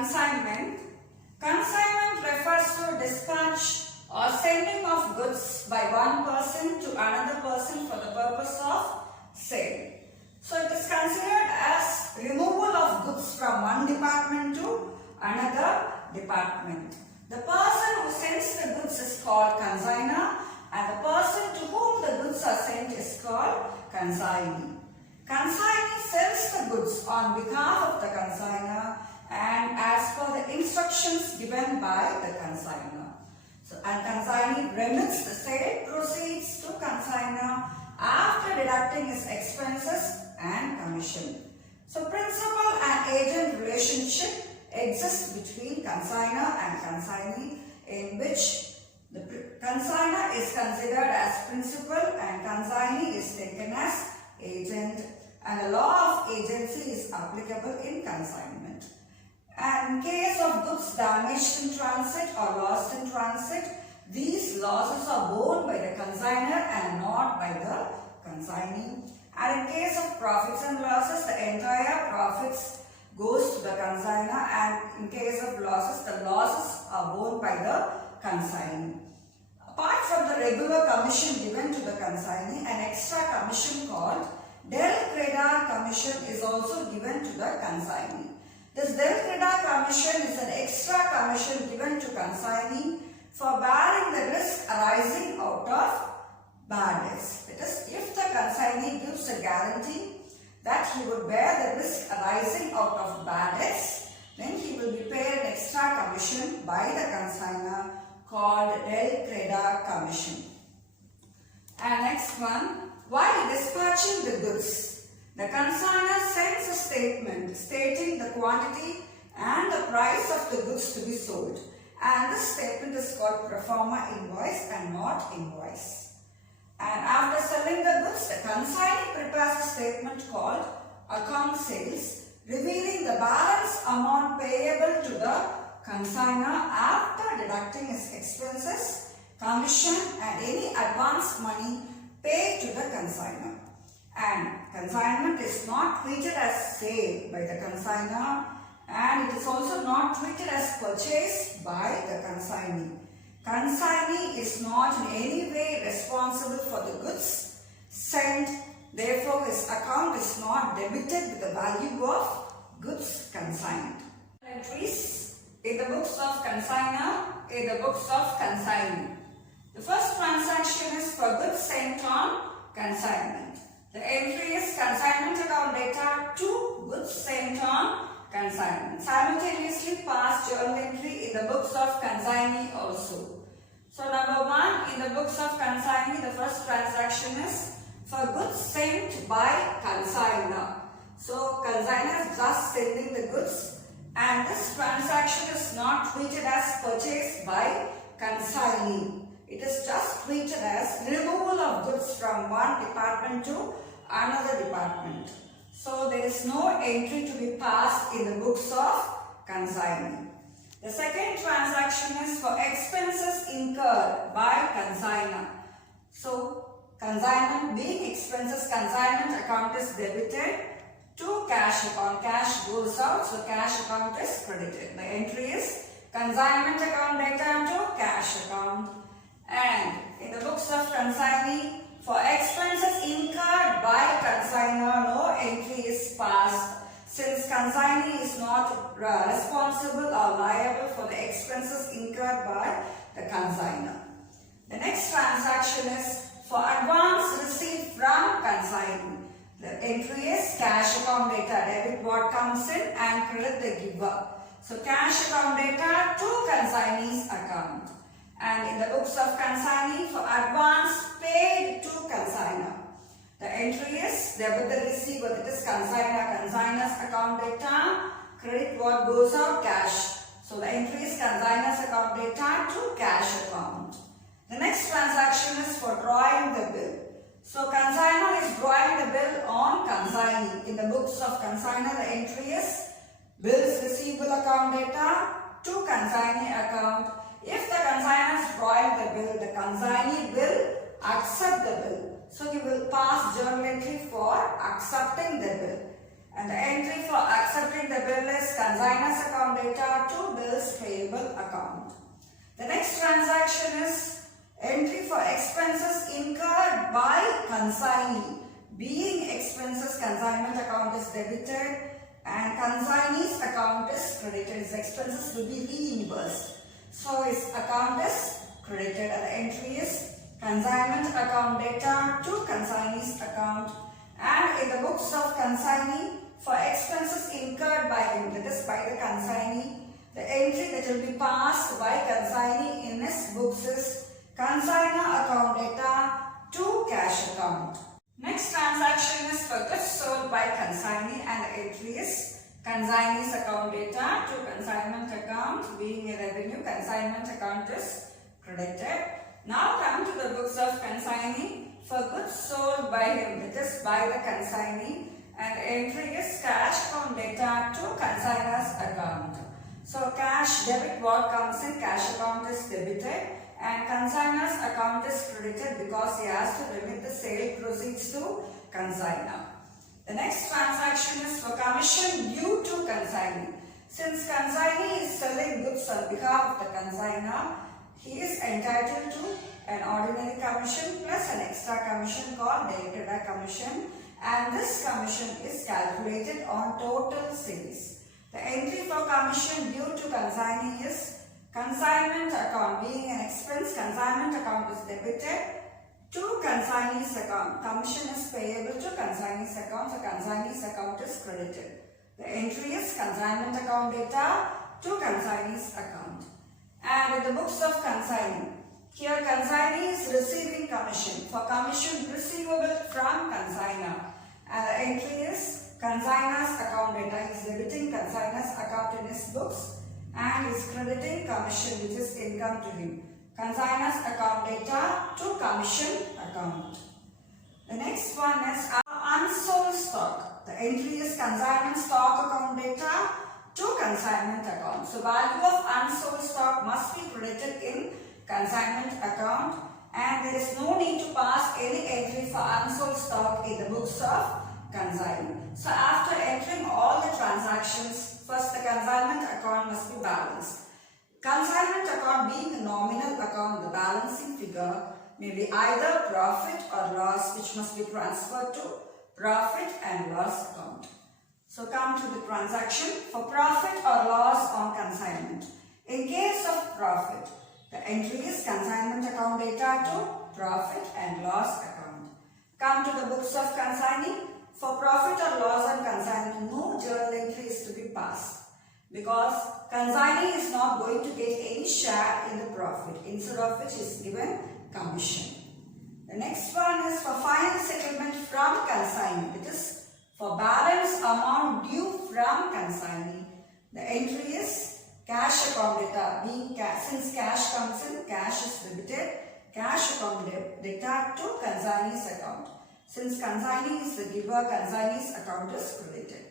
Consignment. Consignment refers to dispatch or sending of goods by one person to another person for the purpose of sale. So it is considered as removal of goods from one department to another department. The person who sends the goods is called consignor, and the person to whom the goods are sent is called consignee. Consignee sells the goods on behalf of the consignor and as per the instructions given by the consignor. And consignee remits the sale proceeds to consignor after deducting his expenses and commission. So principal and agent relationship exists between consignor and consignee, in which the consignor is considered as principal and consignee is taken as agent, and the law of agency is applicable in consignment. And in case of goods damaged in transit or lost in transit, these losses are borne by the consignor and not by the consignee. And in case of profits and losses, the entire profits goes to the consignor, and in case of losses, the losses are borne by the consignee. Apart from the regular commission given to the consignee, an extra commission called del credar commission is also given to the consignee. This del credar commission is an extra commission given to consignee for bearing the risk arising out of bad debts. That is, if the consignee gives a guarantee that he would bear the risk arising out of bad debts, then he will be paid an extra commission by the consignor called del credar commission. And next one, while dispatching the goods, the consignor sends a statement stating the quantity and the price of the goods to be sold, and this statement is called pro forma invoice and not invoice. And after selling the goods, the consignee prepares a statement called account sales, revealing the balance amount payable to the consignor after deducting his expenses, commission and any advance money paid to the consignor. And consignment is not treated as sale by the consignor, and it is also not treated as purchase by the consignee. Consignee is not in any way responsible for the goods sent, therefore his account is not debited with the value of goods consigned. Entries in the books of consignor, in the books of consignee. The first transaction is for goods sent on consignment. The entry is consignment account data to goods sent on consignment. Simultaneously pass journal entry in the books of consignee also. So number 1, in the books of consignee, the first transaction is for goods sent by consignor. So consignor is just sending the goods, and this transaction is not treated as purchase by consignee. It is just treated as removal of goods from one department to another department. So there is no entry to be passed in the books of consignee. The second transaction is for expenses incurred by consignor. So consignment being expenses, consignment account is debited to cash account. Cash goes out, so cash account is credited. The entry is consignment account data to cash account. And in the books of consignee, for expenses incurred by consignor, no entry is passed, since consignee is not responsible or liable for the expenses incurred by the consignor. The next transaction is for advance received from consignee. The entry is cash account data, debit what comes in and credit the giver. So cash account data to consignee's account. And in the books of consignee, for advance paid to consignor. The entry is debit the receiver, that is consignor's account data, credit what goes out, cash. So the entry is consignor's account data to cash account. The next transaction is for drawing the bill. So consignor is drawing the bill on consignee. In the books of consignor, the entry is bills receivable account data to consignee account. If the consignor is drawing the bill, the consignee will accept the bill. So he will pass journal entry for accepting the bill. And the entry for accepting the bill is consignor's account data to bills payable account. The next transaction is entry for expenses incurred by consignee. Being expenses, consignment account is debited and consignee's account is credited. His expenses will be reimbursed. So his account is credited and the entry is consignment account data to consignee's account. And in the books of consignee, for expenses incurred by him, that is by the consignee, the entry that will be passed by consignee in his books is consignor account data to cash account. Next transaction is for goods sold by consignee and the entry is consignee's account data to consignment account. Being a revenue, consignment account is credited. Now come to the books of consignee for goods sold by him, that is by the consignee, and the entry is cash account data to consignor's account. So cash debit, what comes in cash account is debited and consignor's account is credited because he has to remit the sale proceeds to consignor. The next transaction is for commission due to consignee. Since consignee is selling goods on behalf of the consignor, he is entitled to an ordinary commission plus an extra commission called debited commission, and this commission is calculated on total sales. The entry for commission due to consignee is consignment account. Being an expense, consignment account is debited to consignee's account. Commission is payable to consignee's account, so consignee's account is credited. The entry is consignment account data to consignee's account. And in the books of consignee, here consignee is receiving commission for commission receivable from consignor. And the entry is consignor's account data. He is debiting consignor's account in his books and is crediting commission which is income to him. Consignor's account data to commission account. The next one is unsold stock. The entry is consignment stock account data to consignment account. So value of unsold stock must be credited in consignment account and there is no need to pass any entry for unsold stock in the books of consignee. So after entering all the transactions, first the consignment account must be balanced. Consignment account being a nominal account, the balancing figure may be either profit or loss which must be transferred to profit and loss account. So come to the transaction for profit or loss on consignment. In case of profit, the entry is consignment account data to profit and loss account. Come to the books of consignee. For profit or loss on consignment, no journal entry is to be passed because consignee is not going to get any share in the profit, instead of which is given commission. The next one is for final settlement from consignee. It is for balance amount due from consignee. The entry is cash account data. Being since cash comes in, cash is debited, cash account data to consignee's account. Since consignee is the giver, consignee's account is credited.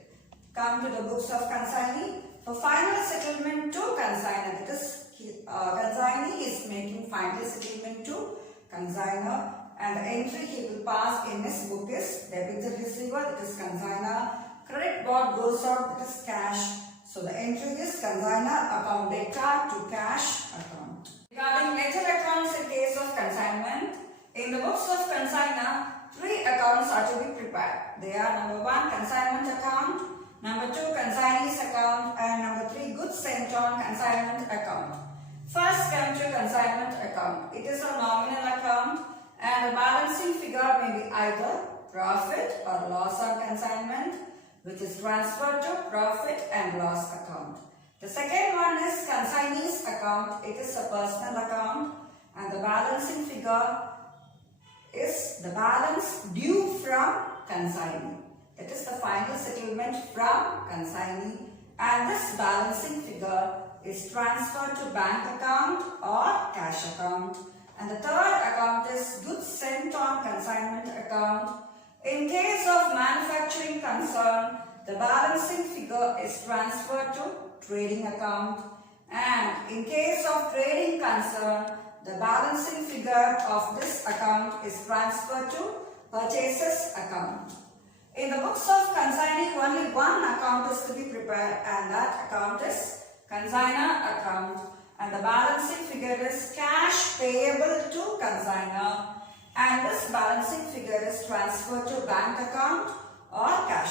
Come to the books of consignee. For final settlement to consignor, that is consignee is making final settlement to consignor and the entry he will pass in his book is debit the receiver, that is consignor, credit what goes out, that is cash. So the entry is consignor account data to cash account. Regarding ledger accounts in case of consignment, in the books of consignor, 3 accounts are to be prepared. They are number 1 consignment account, number 2 consignee's account and number 3 goods sent on consignment account. First come to consignment account. It is a nominal account and the balancing figure may be either profit or loss on consignment which is transferred to profit and loss account. The second one is consignee's account. It is a personal account and the balancing figure is the balance due from consignee. That is the final settlement from consignee and this balancing figure is transferred to bank account or cash account. And the third account is goods sent on consignment account. In case of manufacturing concern, the balancing figure is transferred to trading account and in case of trading concern, the balancing figure of this account is transferred to purchases account. In the books of consignee, only one account is to be prepared, and that account is consignor account, and the balancing figure is cash payable to consignor, and this balancing figure is transferred to bank account or cash